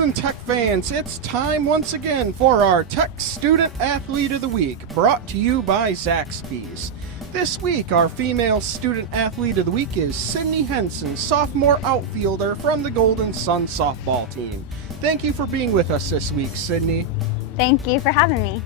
afternoon, Tech fans. It's time once again for our Tech Student Athlete of the Week, brought to you by Zaxby's. This week, our female Student Athlete of the Week is Sydnie Henson, sophomore outfielder from the Golden Sun softball team. Thank you for being with us this week, Sydnie. Thank you for having me.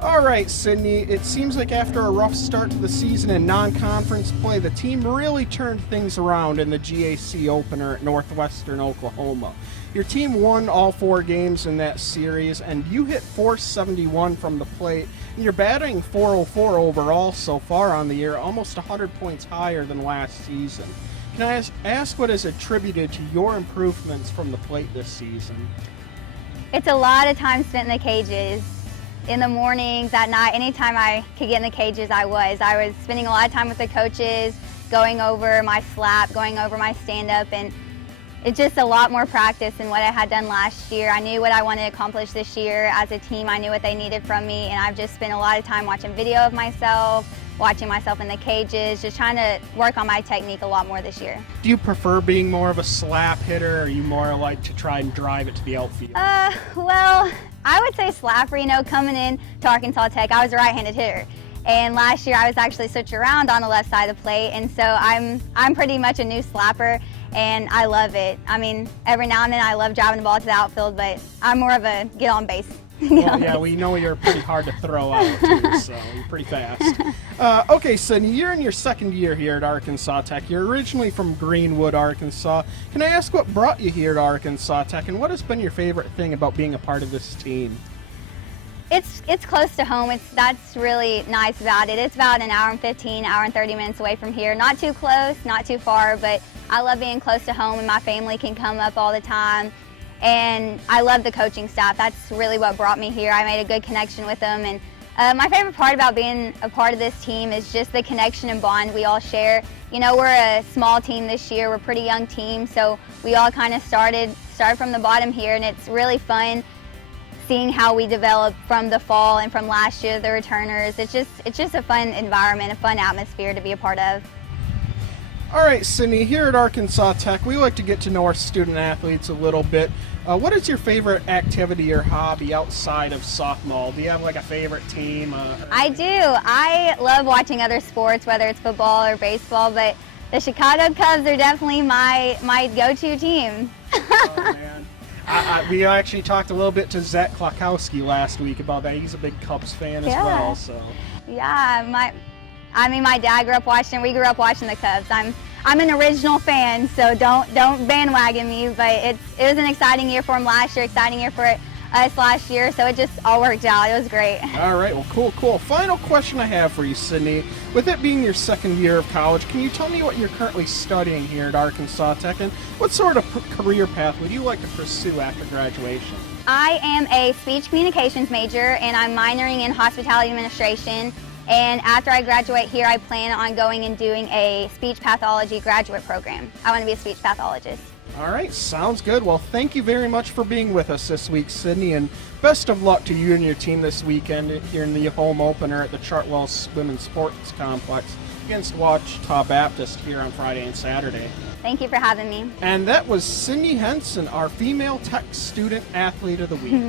All right, Sydnie, it seems like after a rough start to the season in non-conference play, the team really turned things around in the GAC opener at Northwestern Oklahoma. Your team won all 4 games in that series, and you hit .471 from the plate, and you're batting .404 overall so far on the year, almost 100 points higher than last season. Can I ask what is attributed to your improvements from the plate this season? It's a lot of time spent in the cages. In the mornings, at night, anytime I could get in the cages, I was spending a lot of time with the coaches, going over my slap, going over my stand-up, and it's just a lot more practice than what I had done last year. I knew what I wanted to accomplish this year as a team. I knew what they needed from me, and I've just spent a lot of time watching video of myself, watching myself in the cages, just trying to work on my technique a lot more this year. Do you prefer being more of a slap hitter, or are you more like to try and drive it to the outfield? Well, I would say slapper. Coming in to Arkansas Tech, I was a right-handed hitter. And last year I was actually switched around on the left side of the plate, and so I'm pretty much a new slapper, and I love it. I mean, every now and then I love driving the ball to the outfield, but I'm more of a get on base. Well, yeah, we know you're pretty hard to throw out, too, so you're pretty fast. Okay, Synie, you're in your second year here at Arkansas Tech. You're originally from Greenwood, Arkansas. Can I ask what brought you here to Arkansas Tech, and what has been your favorite thing about being a part of this team? It's close to home. That's really nice about it. It's about an hour and 15, hour and 30 minutes away from here. Not too close, not too far, but I love being close to home, and my family can come up all the time. And I love the coaching staff. That's really what brought me here. I made a good connection with them, and my favorite part about being a part of this team is just the connection and bond we all share. We're a small team this year. We're a pretty young team, so we all kind of started from the bottom here, and it's really fun seeing how we develop from the fall and from last year, the returners. It's just a fun environment, a fun atmosphere to be a part of. All right, Synie, here at Arkansas Tech, we like to get to know our student athletes a little bit. What is your favorite activity or hobby outside of softball? Do you have like a favorite team? I do. I love watching other sports, whether it's football or baseball, but the Chicago Cubs are definitely my go-to team. Oh, man. We actually talked a little bit to Zach Klakowski last week about that. He's a big Cubs fan as well. So. Yeah, my dad grew up watching. We grew up watching the Cubs. I'm an original fan, so don't bandwagon me. But it was an exciting year for him last year, exciting year for us last year. So it just all worked out. It was great. All right, well, cool. Final question I have for you, Synie. With it being your second year of college, can you tell me what you're currently studying here at Arkansas Tech, and what sort of career path would you like to pursue after graduation? I am a speech communications major, and I'm minoring in hospitality administration. And after I graduate here, I plan on going and doing a speech pathology graduate program. I want to be a speech pathologist. All right, sounds good. Well, thank you very much for being with us this week, Synie, and best of luck to you and your team this weekend here in the home opener at the Chartwell Women's Sports Complex against Ouachita Baptist here on Friday and Saturday. Thank you for having me. And that was Sydnie Henson, our female Tech Student Athlete of the Week.